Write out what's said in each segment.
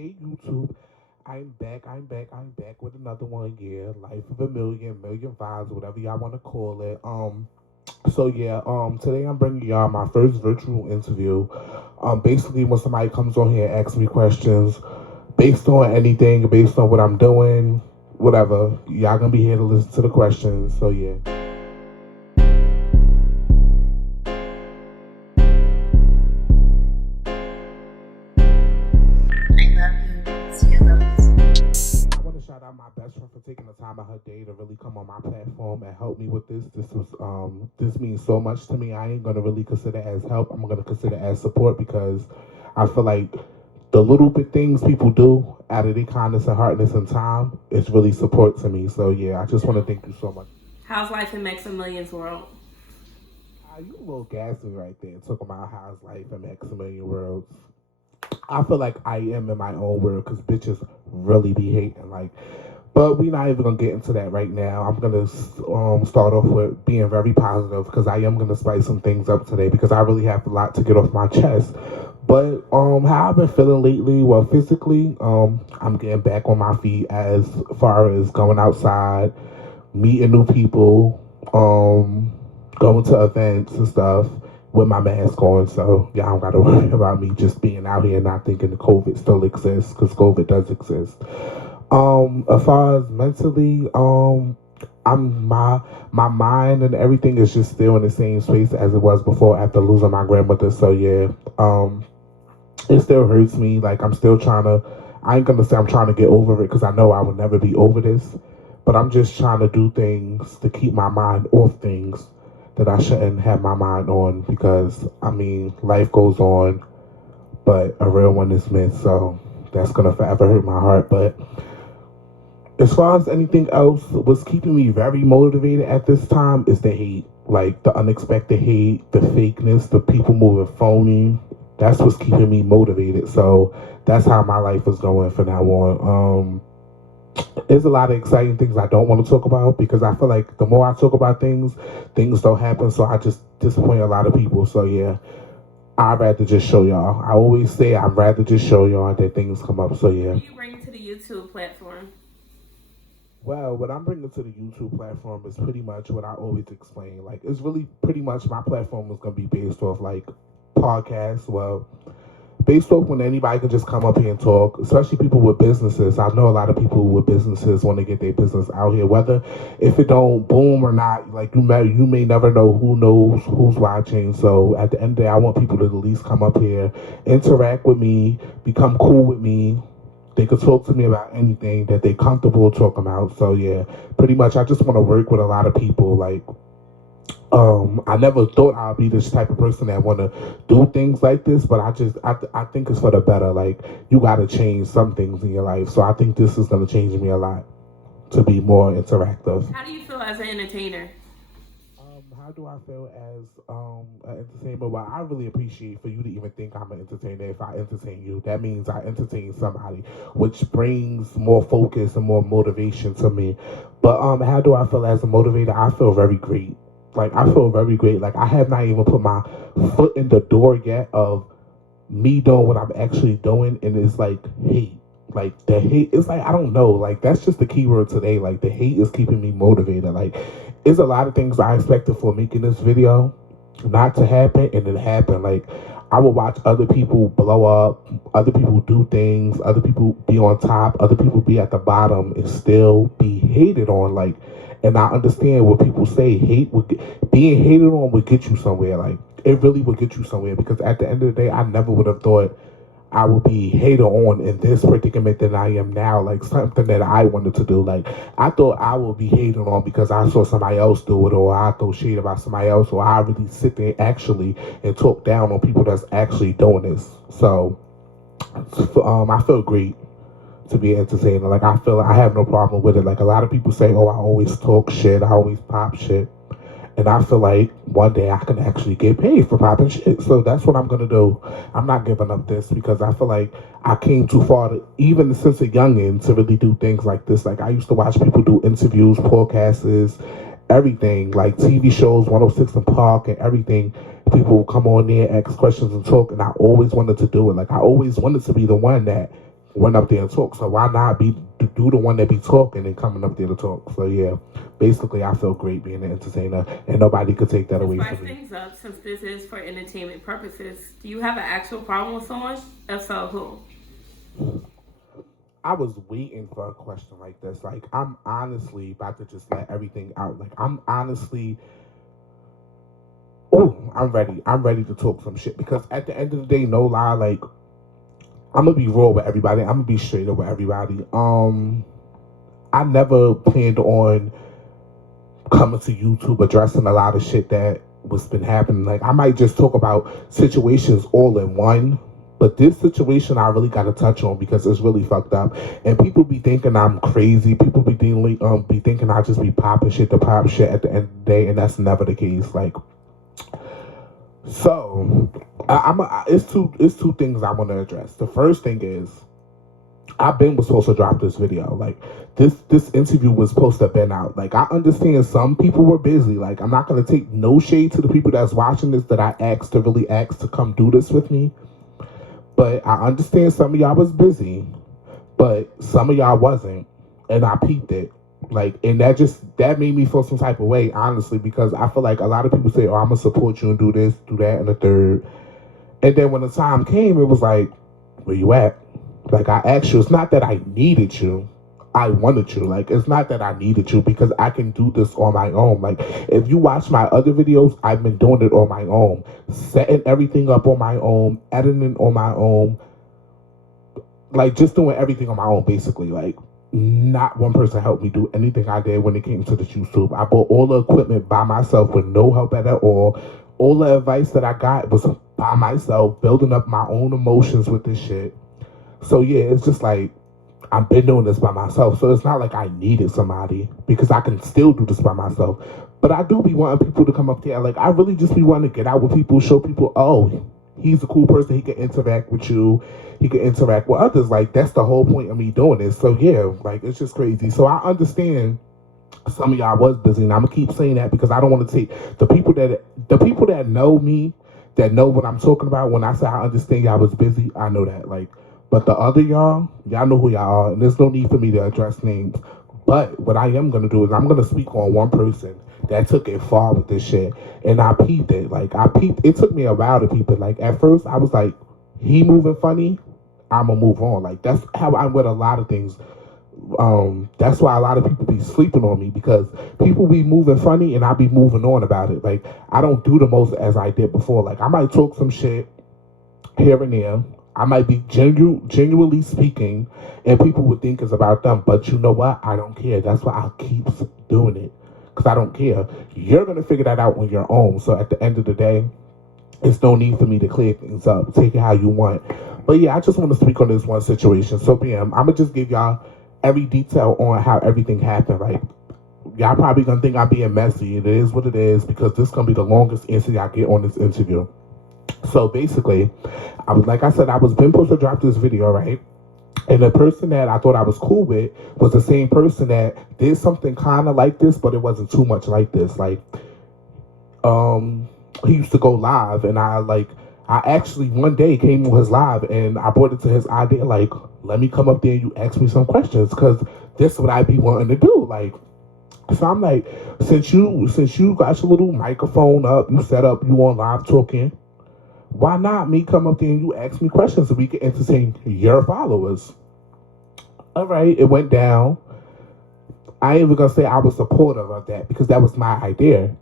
Hey YouTube, I'm back with another one. Yeah, life of a million vibes, whatever y'all want to call it. Today I'm bringing y'all my first virtual interview. Basically when somebody comes on here and asks me questions based on anything, based on what I'm doing, whatever. Y'all gonna be here to listen to the questions. So yeah. I love you. See your loves. I want to shout out my best friend for taking the time out her day to really come on my platform and help me with this. This means so much to me. I ain't gonna really consider it as help. I'm gonna consider it as support because I feel like the little bit things people do out of their kindness and heartness and time is really support to me. So yeah, I just want to thank you so much. How's life in Maximilian's world? You a little gassy right there talking about how's life in Maximilian World. I feel like I am in my own world because bitches really be hating. But we not even gonna get into that right now. I'm gonna start off with being very positive because I am gonna spice some things up today because I really have a lot to get off my chest. But how I've been feeling lately, well, physically, I'm getting back on my feet as far as going outside, meeting new people, going to events and stuff with my mask on. So y'all don't gotta worry about me just being out here and not thinking the COVID still exists because COVID does exist. As far as mentally, I'm my mind and everything is just still in the same space as it was before after losing my grandmother. So yeah, it still hurts me. Like I'm still trying to. I ain't gonna say I'm trying to get over it because I know I will never be over this. But I'm just trying to do things to keep my mind off things that I shouldn't have my mind on because I mean life goes on, but a real one is missed. So that's gonna forever hurt my heart. But as far as anything else, what's keeping me very motivated at this time is the hate. Like the unexpected hate, the fakeness, the people moving phony. That's what's keeping me motivated. So that's how my life is going from now on. There's a lot of exciting things I don't want to talk about because I feel like the more I talk about things, things don't happen. So I just disappoint a lot of people. So yeah, I'd rather just show y'all. I always say I'd rather just show y'all that things come up. So What yeah. are you bringing to the YouTube platform? Well, what I'm bringing to the YouTube platform is pretty much what I always explain. Like, it's really pretty much my platform is going to be based off like podcasts. Well, based off when anybody can just come up here and talk, especially people with businesses. I know a lot of people with businesses want to get their business out here, whether if it don't boom or not. Like you may never know who knows who's watching. So at the end of the day, I want people to at least come up here, interact with me, become cool with me. They could talk to me about anything that they comfortable talking about. So yeah, pretty much I just want to work with a lot of people. Like I never thought I'd be this type of person that want to do things like this, but I think it's for the better. Like you got to change some things in your life, so I think this is going to change me a lot to be more interactive. How do you feel as an entertainer? How do I feel as an entertainer? Well, I really appreciate for you to even think I'm an entertainer. If I entertain you, that means I entertain somebody, which brings more focus and more motivation to me. But how do I feel as a motivator? I feel very great. Like I feel very great. Like I have not even put my foot in the door yet of me doing what I'm actually doing, and it's like hate. Like the hate, it's like I don't know. Like that's just the key word today. Like the hate is keeping me motivated. Like it's a lot of things I expected for making this video not to happen, and it happened. Like I would watch other people blow up, other people do things, other people be on top, other people be at the bottom, and still be hated on. Like, and I understand what people say. Being hated on would get you somewhere. Like it really would get you somewhere because at the end of the day, I never would have thought I would be hated on in this predicament that I am now, like something that I wanted to do. Like I thought I would be hated on because I saw somebody else do it, or I throw shade about somebody else, or I really sit there actually and talk down on people that's actually doing this. So, I feel great to be an entertainer. Like I feel I have no problem with it. Like a lot of people say, oh, I always talk shit, I always pop shit. And I feel like one day I can actually get paid for popping shit. So that's what I'm going to do. I'm not giving up this because I feel like I came too far, even since a youngin', to really do things like this. Like I used to watch people do interviews, podcasts, everything, like TV shows, 106 and Park and everything. People would come on there, ask questions and talk. And I always wanted to do it. Like I always wanted to be the one that went up there and talked. So why not do the one that be talking and coming up there to talk? So yeah, basically I feel great being an entertainer, and nobody could take that To away spice from me. things up, since this is for entertainment purposes, do you have an actual problem with someone? If so, who? I was waiting for a question like this. Like, I'm honestly about to just let everything out. Like, I'm honestly, oh, I'm ready. I'm ready to talk some shit because at the end of the day, no lie, like, I'm gonna be raw with everybody. I'm gonna be straight up with everybody. I never planned on coming to YouTube addressing a lot of shit that was been happening. Like, I might just talk about situations all in one. But this situation I really got to touch on because it's really fucked up, and people be thinking I'm crazy. People be thinking I just be popping shit to pop shit at the end of the day, and that's never the case. Like, so it's two things I want to address. The first thing is was supposed to drop this video. Like, this interview was supposed to have been out. Like, I understand some people were busy. Like, I'm not gonna take no shade to the people that's watching this that I asked to come do this with me. But I understand some of y'all was busy, but some of y'all wasn't, and I peeped it. Like, and that made me feel some type of way, honestly, because I feel like a lot of people say, "Oh, I'm gonna support you and do this, do that, and the third." And then when the time came, it was like, "Where you at?" Like, I asked you. It's not that I needed you. I wanted you. Like, it's not that I needed you because I can do this on my own. Like, if you watch my other videos, I've been doing it on my own, setting everything up on my own, editing on my own, like just doing everything on my own, basically. Like, not one person helped me do anything I did when it came to this YouTube. I bought all the equipment by myself with no help at all. All the advice that I got was by myself, building up my own emotions with this shit. So yeah, it's just like I've been doing this by myself. So it's not like I needed somebody because I can still do this by myself. But I do be wanting people to come up there. Like, I really just be wanting to get out with people, show people, oh, he's a cool person. He can interact with you. He can interact with others. Like, that's the whole point of me doing this. So yeah, like, it's just crazy. So I understand some of y'all was busy, and I'm gonna keep saying that because I don't want to take the people that know me, that know what I'm talking about. When I say I understand y'all was busy, I know that. Like, but the other y'all know who y'all are, and there's no need for me to address names. But what I am gonna do is I'm gonna speak on one person that took it far with this shit, and I peeped it. Like, I peeped. It took me a while to peep it. Like, at first I was like, he moving funny, I'ma move on. Like, that's how I'm with a lot of things. That's why a lot of people be sleeping on me because people be moving funny and I be moving on about it. Like, I don't do the most as I did before. Like, I might talk some shit here and there. I might be genuinely speaking and people would think it's about them. But you know what? I don't care. That's why I keep doing it because I don't care. You're going to figure that out on your own. So at the end of the day, it's no need for me to clear things up. Take it how you want. But yeah, I just want to speak on this one situation. So, I'm going to just give y'all every detail on how everything happened. Like, y'all probably gonna think I'm being messy. It is what it is because this gonna be the longest answer I get on this interview. So basically, I was been supposed to drop this video, right? And the person that I thought I was cool with was the same person that did something kind of like this, but it wasn't too much like this. Like, he used to go live, and I actually one day came on his live and I brought it to his idea, like, let me come up there and you ask me some questions because this is what I be wanting to do. Like, so I'm like, since you got your little microphone up, you set up, you on live talking, why not me come up there and you ask me questions so we can entertain your followers? All right, it went down. I ain't even gonna say I was supportive of that because that was my idea.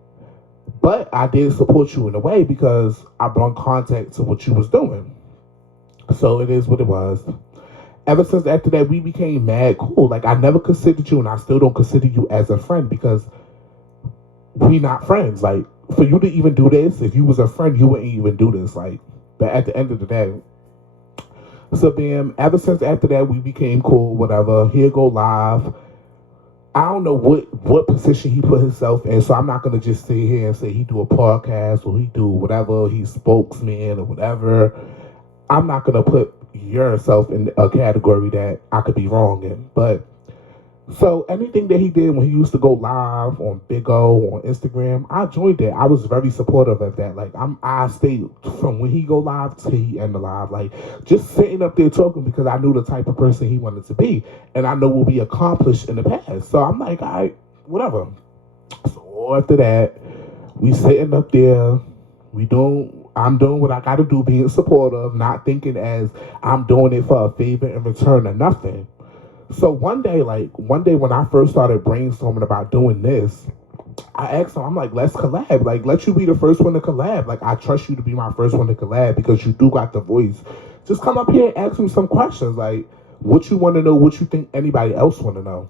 But I did support you in a way because I brought context to what you was doing. So it is what it was. Ever since after that, we became mad cool. Like, I never considered you, and I still don't consider you as a friend because we not friends. Like, for you to even do this, if you was a friend, you wouldn't even do this. Like, but at the end of the day, so bam, ever since after that, we became cool, whatever. He'll go live. I don't know what position he put himself in, so I'm not gonna just sit here and say he do a podcast or he do whatever, he's spokesman or whatever. I'm not gonna put yourself in a category that I could be wrong in. But So anything that he did when he used to go live on Big O on Instagram, I joined it. I was very supportive of that. Like I stayed from when he go live to he end the live. Like just sitting up there talking because I knew the type of person he wanted to be, and I know what we accomplished in the past. So I'm like, all right, whatever. So after that, we sitting up there. I'm doing what I got to do, being supportive, not thinking as I'm doing it for a favor in return or nothing. So one day when I first started brainstorming about doing this, I asked him, I'm like, let's collab. Like, let you be the first one to collab. Like, I trust you to be my first one to collab because you do got the voice. Just come up here and ask me some questions. Like, what you want to know, what you think anybody else want to know.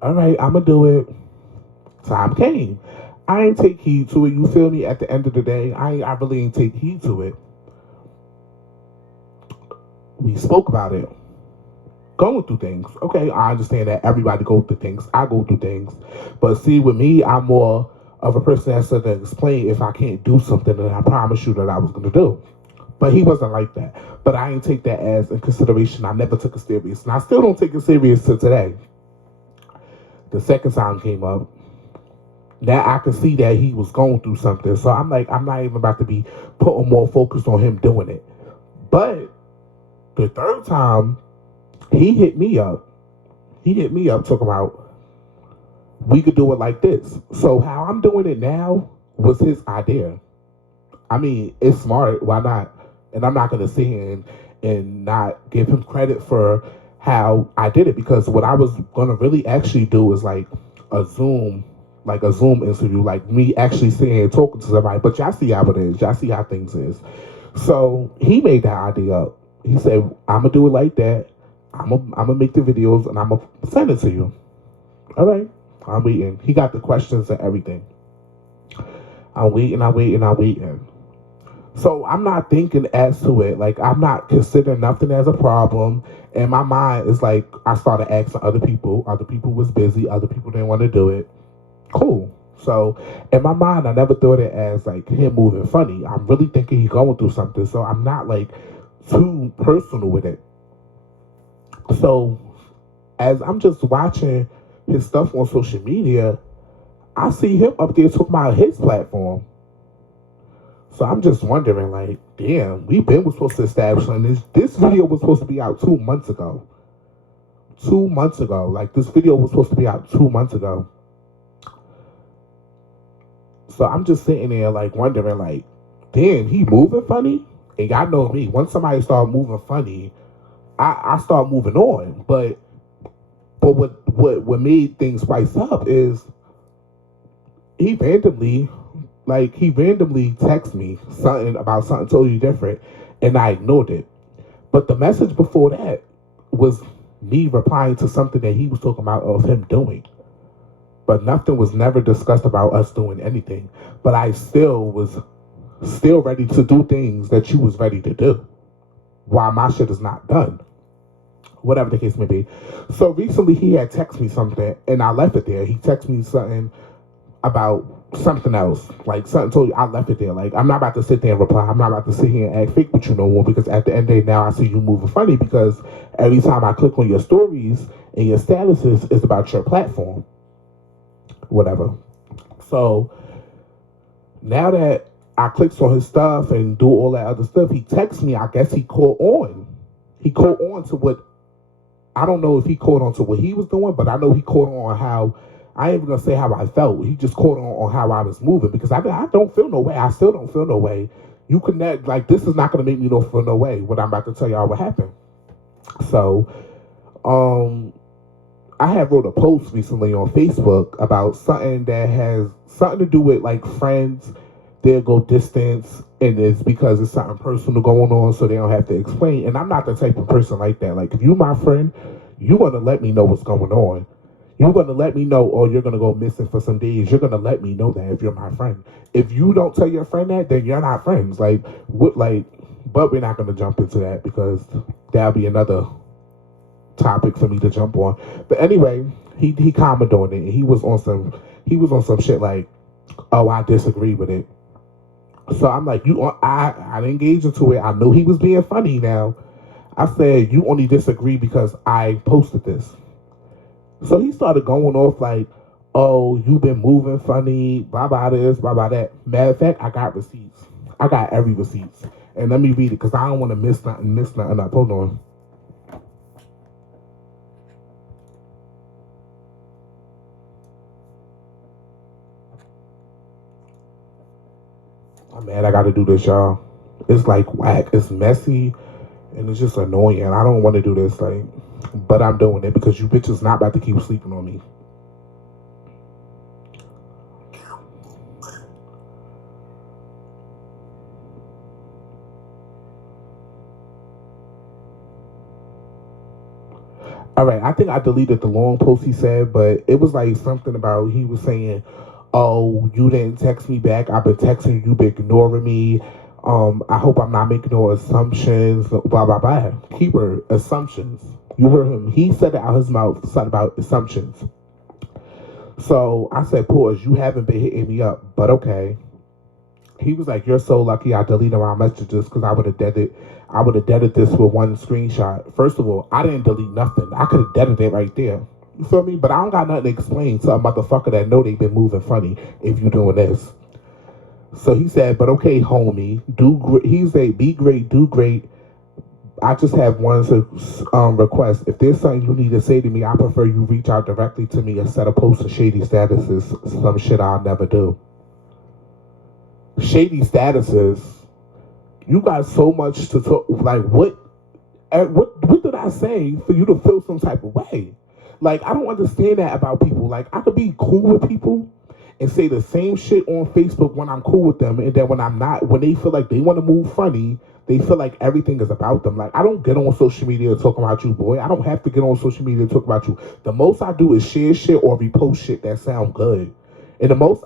All right, I'm going to do it. Time came. I ain't take heed to it. You feel me? At the end of the day, I really ain't take heed to it. We spoke about it. Going through things. Okay, I understand that everybody goes through things. I go through things. But see, with me, I'm more of a person that said to explain if I can't do something that I promised you that I was going to do. But he wasn't like that. But I didn't take that as in consideration. I never took it serious. And I still don't take it serious to today. The second time came up. Now I can see that he was going through something. So I'm like, I'm not even about to be putting more focus on him doing it. But the third time, he hit me up. He hit me up talking about we could do it like this. So how I'm doing it now was his idea. I mean, it's smart. Why not? And I'm not going to sit here and not give him credit for how I did it because what I was going to really actually do is like a Zoom interview, like me actually sitting here talking to somebody. But y'all see how it is. Y'all see how things is. So he made that idea up. He said, I'm going to do it like that. I'm gonna make the videos and I'm gonna send it to you. All right, I'm waiting. He got the questions and everything. I'm waiting. So I'm not thinking as to it. Like I'm not considering nothing as a problem. And my mind is like I started asking other people. Other people was busy. Other people didn't want to do it. Cool. So in my mind, I never thought it as like him moving funny. I'm really thinking he's going through something. So I'm not like too personal with it. So, as I'm just watching his stuff on social media, I see him up there talking about his platform. So I'm just wondering, like, damn, was supposed to establish on this. This video was supposed to be out 2 months ago. 2 months ago. Like, this video was supposed to be out 2 months ago. So I'm just sitting there, like, wondering, like, damn, he moving funny? And y'all know me. Once somebody start moving funny, I start moving on, but what made things spice up is he randomly texted me something about something totally different, and I ignored it. But the message before that was me replying to something that he was talking about of him doing. But nothing was never discussed about us doing anything. But I still was ready to do things that you was ready to do while my shit is not done. Whatever the case may be. So recently he had texted me something and I left it there. He texted me something about something else. Like something totally, I left it there. Like I'm not about to sit there and reply. I'm not about to sit here and act fake with you no more because at the end of the day now I see you moving funny because every time I click on your stories and your statuses, it's about your platform. Whatever. So now that I clicked on his stuff and do all that other stuff, he texts me. I guess he caught on. He caught on to what, I don't know if he caught on to what he was doing, but I know he caught on how, I ain't even gonna say how I felt. He just caught on how I was moving because I don't feel no way. I still don't feel no way. You connect, like this is not gonna make me no feel no way what I'm about to tell y'all what happened. So, I have wrote a post recently on Facebook about something that has something to do with like friends. They'll go distance and it's because it's something personal going on so they don't have to explain. And I'm not the type of person like that. Like if you my friend, you're gonna let me know what's going on. You're gonna let me know, or you're gonna go missing for some days. You're gonna let me know that if you're my friend. If you don't tell your friend that, then you're not friends. Like what but we're not gonna jump into that because that'll be another topic for me to jump on. But anyway, he commented on it and he was on some shit like, oh, I disagree with it. So I'm like, I didn't engage into it. I knew he was being funny now. I said, you only disagree because I posted this. So he started going off like, oh, you been moving funny, blah blah this, blah blah that. Matter of fact, I got receipts. I got every receipts. And let me read it because I don't want to miss nothing up. Hold on. I'm mad I gotta do this, y'all. It's like whack. It's messy and it's just annoying. I don't want to do this, like, but I'm doing it because you bitches not about to keep sleeping on me. All right, I think I deleted the long post he said, but it was like something about he was saying, "Oh, you didn't text me back. I've been texting you, been ignoring me. I hope I'm not making no assumptions. Blah blah blah. Keyword assumptions. You heard him. He said it out his mouth. Something about assumptions. So I said, pause. You haven't been hitting me up, but okay. He was like, "You're so lucky I deleted my messages because I would have deaded this with one screenshot. First of all, I didn't delete nothing. I could have deaded it right there. You feel me? But I don't got nothing to explain to a motherfucker that know they been moving funny if you doing this." So he said, "But okay, homie, do great." He said, "Be great, do great. I just have one request. If there's something you need to say to me, I prefer you reach out directly to me instead of posting shady statuses. Some shit I'll never do." Shady statuses. You got so much to talk. Like what did I say for you to feel some type of way? Like I don't understand that about people. Like I could be cool with people and say the same shit on Facebook when I'm cool with them, and then when I'm not, when they feel like they want to move funny, they feel like everything is about them. Like I don't get on social media to talk about you, boy. I don't have to get on social media to talk about you. The most I do is share shit or repost shit that sound good. And the most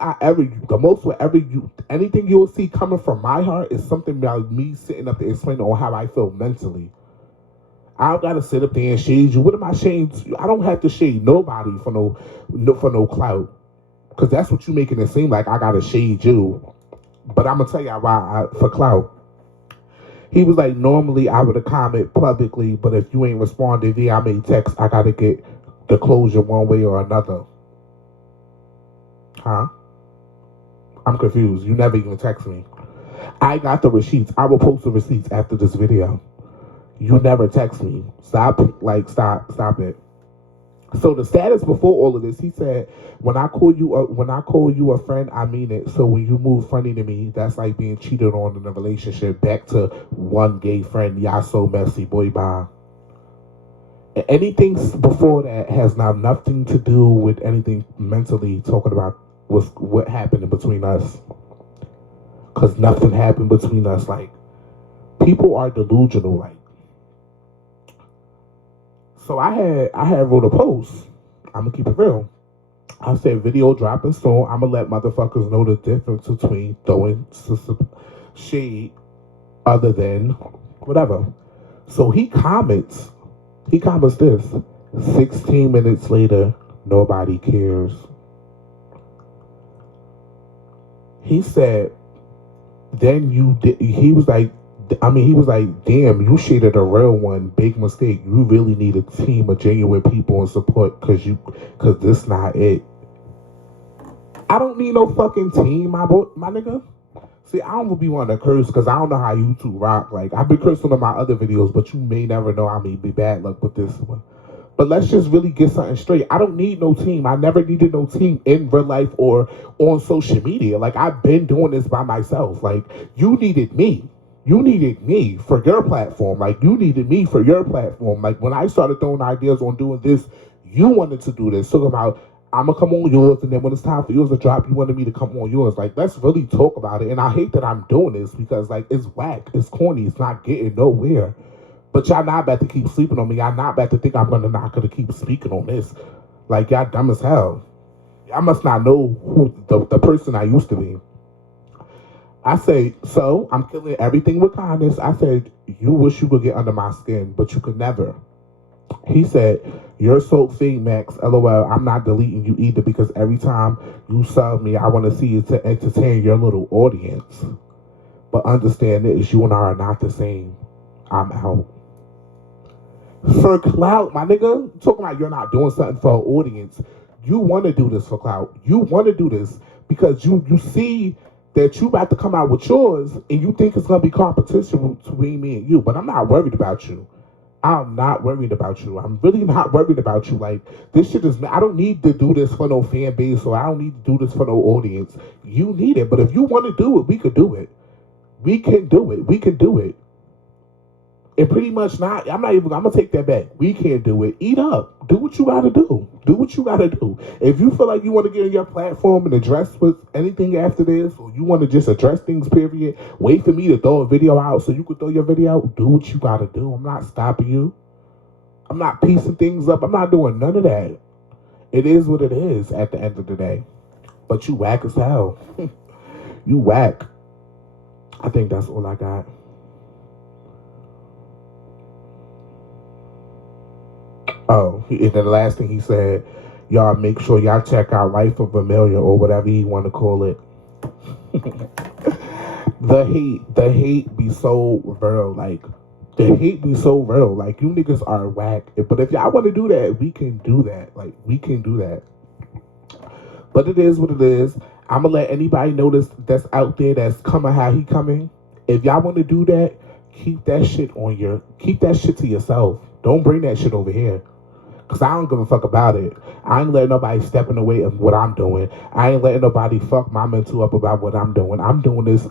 whatever you, anything you'll see coming from my heart is something about me sitting up there explaining on how I feel mentally. I don't gotta sit up there and shade you. What am I shading? I don't have to shade nobody for no clout, because that's what you making it seem like. I gotta shade you, but I'm gonna tell you why for clout. He was like, normally I would have comment publicly, but if you ain't responded via I text, I gotta get the closure one way or another. Huh? I'm confused. You never even text me. I got the receipts. I will post the receipts after this video. You never text me. Stop it. So the status before all of this, he said, when I call you a friend, I mean it. So when you move funny to me, that's like being cheated on in a relationship. Back to one gay friend. Y'all so messy, boy, bye. Anything before that has now nothing to do with anything mentally talking about what happened between us. Because nothing happened between us. Like, people are delusional. Like, so I had wrote a post. I'm gonna keep it real. I said video dropping soon. I'm gonna let motherfuckers know the difference between throwing shade other than whatever. So he comments this. 16 minutes later, nobody cares. He said, then you did. He was like, damn, you shaded a real one. Big mistake. You really need a team of genuine people and support because this not it. I don't need no fucking team, my nigga. See, I don't be wanting to curse because I don't know how you two rock. Like, I've been cursing on my other videos, but you may never know I may be bad luck with this one. But let's just really get something straight. I don't need no team. I never needed no team in real life or on social media. Like, I've been doing this by myself. Like, you needed me. You needed me for your platform. Like, you needed me for your platform. Like, when I started throwing ideas on doing this, you wanted to do this. Talking about, I'm going to come on yours, and then when it's time for yours to drop, you wanted me to come on yours. Like, let's really talk about it. And I hate that I'm doing this because, like, it's whack. It's corny. It's not getting nowhere. But y'all not about to keep sleeping on me. Y'all not about to think I'm not gonna keep speaking on this. Like, y'all dumb as hell. Y'all must not know who the person I used to be. I say, so I'm killing everything with kindness. I said, you wish you could get under my skin, but you could never. He said, you're so fake, Max. LOL, I'm not deleting you either because every time you sub me, I want to see you to entertain your little audience. But understand this, you and I are not the same. I'm out. For clout, my nigga. Talking about you're not doing something for an audience. You want to do this for clout. You want to do this because you see that you about to come out with yours and you think it's gonna be competition between me and you. But I'm not worried about you. I'm not worried about you. I'm really not worried about you. Like, this shit is, I don't need to do this for no fan base or I don't need to do this for no audience. You need it. But if you want to do it, we could do it. We can do it. We can do it. And pretty much not, I'm gonna take that back. We can't do it. Eat up. Do what you gotta do. Do what you gotta do. If you feel like you wanna get on your platform and address with anything after this, or you wanna just address things, period, wait for me to throw a video out so you can throw your video out. Do what you gotta do. I'm not stopping you. I'm not piecing things up. I'm not doing none of that. It is what it is at the end of the day. But you whack as hell. You whack. I think that's all I got. Oh, and then the last thing he said, y'all make sure y'all check out Life of Amelia or whatever you want to call it. The hate be so real. Like, the hate be so real. Like, you niggas are whack. But if y'all want to do that, we can do that. Like, we can do that. But it is what it is. I'm going to let anybody know that's out there that's coming how he coming. If y'all want to do that, keep that shit to yourself. Don't bring that shit over here. Because I don't give a fuck about it. I ain't letting nobody step in the way of what I'm doing. I ain't letting nobody fuck my mental up about what I'm doing. I'm doing this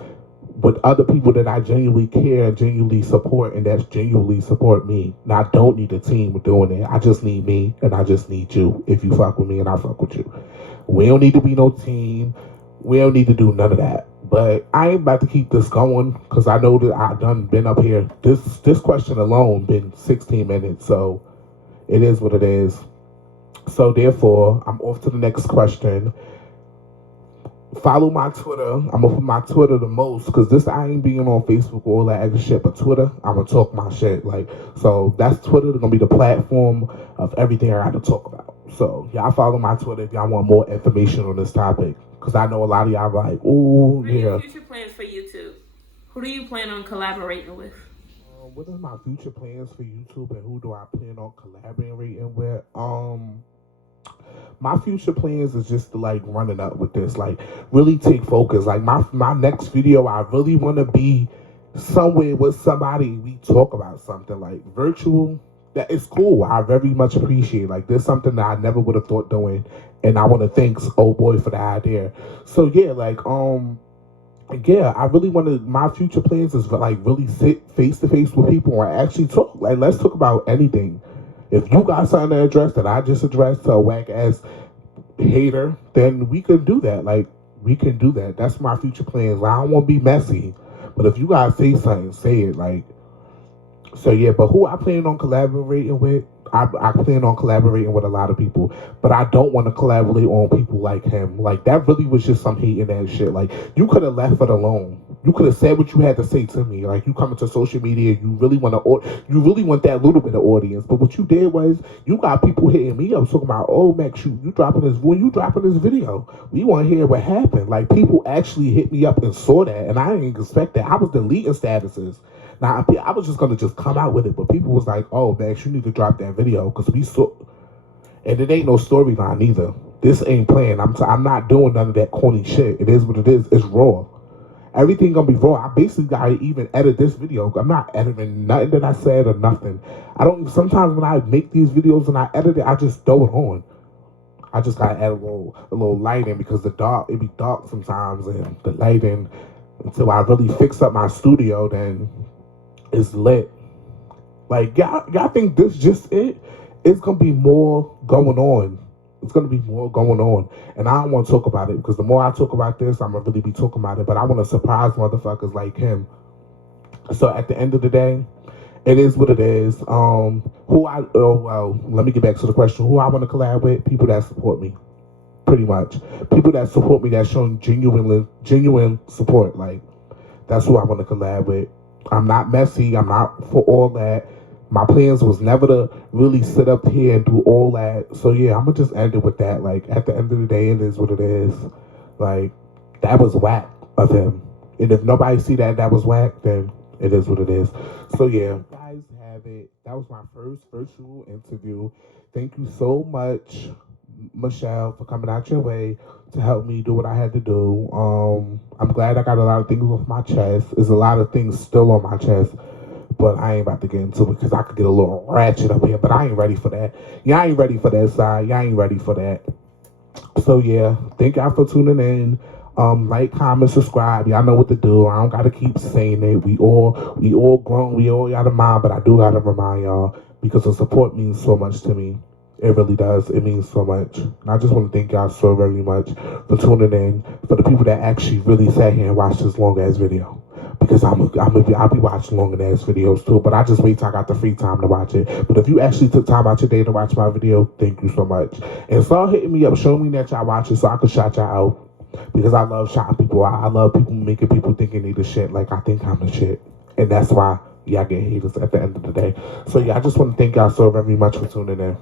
with other people that I genuinely care and genuinely support, and that's genuinely support me. And I don't need a team doing it. I just need me, and I just need you. If you fuck with me, and I fuck with you. We don't need to be no team. We don't need to do none of that. But I ain't about to keep this going because I know that I done been up here. This question alone been 16 minutes, so it is what it is. So therefore, I'm off to the next question. Follow my Twitter. I'm gonna put my Twitter the most because I ain't being on Facebook or all that extra shit. But Twitter, I'm gonna talk my shit. Like, so that's Twitter. Gonna be the platform of everything I got to talk about. So y'all follow my Twitter if y'all want more information on this topic. Because I know a lot of y'all like, oh What are yeah. your future plans for YouTube? Who do you plan on collaborating with? What are my future plans for YouTube and who do I plan on collaborating with? My future plans is just to like running up with this, like really take focus. Like my next video, I really want to be somewhere with somebody. We talk about something like virtual. That is cool. I very much appreciate. Like, there's something that I never would have thought doing, and I want to thank old boy for the idea. So yeah, like yeah, I really want to. My future plans is like really sit face to face with people and actually talk. Like, let's talk about anything. If you got something to address that I just addressed to a whack ass hater, then we can do that. Like, we can do that. That's my future plans. I don't want to be messy, but if you gotta say something, say it. Like, so yeah. But who I plan on collaborating with? I plan on collaborating with a lot of people, but I don't want to collaborate on people like him. Like, that really was just some hating that shit. Like, you could have left it alone. You could have said what you had to say to me. Like, you come into social media, you really want that little bit of audience. But what you did was you got people hitting me up talking about, oh Max, you dropping this video. We want to hear what happened. Like, people actually hit me up and saw that, and I didn't expect that. I was deleting statuses. Now, I was just going to just come out with it, but people was like, oh, Max, you need to drop that video because we saw, and it ain't no storyline either. This ain't playing. I'm not doing none of that corny shit. It is what it is. It's raw. Everything going to be raw. I basically got to even edit this video. I'm not editing nothing that I said or nothing. Sometimes when I make these videos and I edit it, I just throw it on. I just got to add a little lighting because it be dark sometimes, and the lighting, until I really fix up my studio, then it's lit. Like, y'all think this just it? It's gonna be more going on. It's gonna be more going on, and I don't want to talk about it because the more I talk about this, I'm gonna really be talking about it. But I want to surprise motherfuckers like him. So at the end of the day, it is what it is. Let me get back to the question. Who I want to collab with? People that support me, pretty much. People that support me, that's showing genuine support. Like, that's who I want to collab with. I'm not messy. I'm not for all that. My plans was never to really sit up here and do all that. So yeah, I'm gonna just end it with that. Like, at the end of the day, it is what it is. Like, that was whack of him. And if nobody see that was whack, then it is what it is. So yeah, if you guys have have it. That was my first virtual interview. Thank you so much, Michelle, for coming out your way to help me do what I had to do. I'm glad I got a lot of things off my chest. There's a lot of things still on my chest, but I ain't about to get into it because I could get a little ratchet up here, but I ain't ready for that. Y'all ain't ready for that side. Y'all ain't ready for that. So yeah, thank y'all for tuning in. Like, comment, subscribe. Y'all know what to do. I don't gotta keep saying it. We all grown. We all got a mind, but I do gotta remind y'all because the support means so much to me. It really does. It means so much. And I just want to thank y'all so very much for tuning in. For the people that actually really sat here and watched this long ass video. Because I'll be watching long ass videos too, but I just wait till I got the free time to watch it. But if you actually took time out your day to watch my video, thank you so much. And start hitting me up, show me that y'all watch it so I can shout y'all out. Because I love shouting people out. I love people making people thinking they the shit like I think I'm the shit. And that's why y'all get haters at the end of the day. So yeah, I just want to thank y'all so very much for tuning in.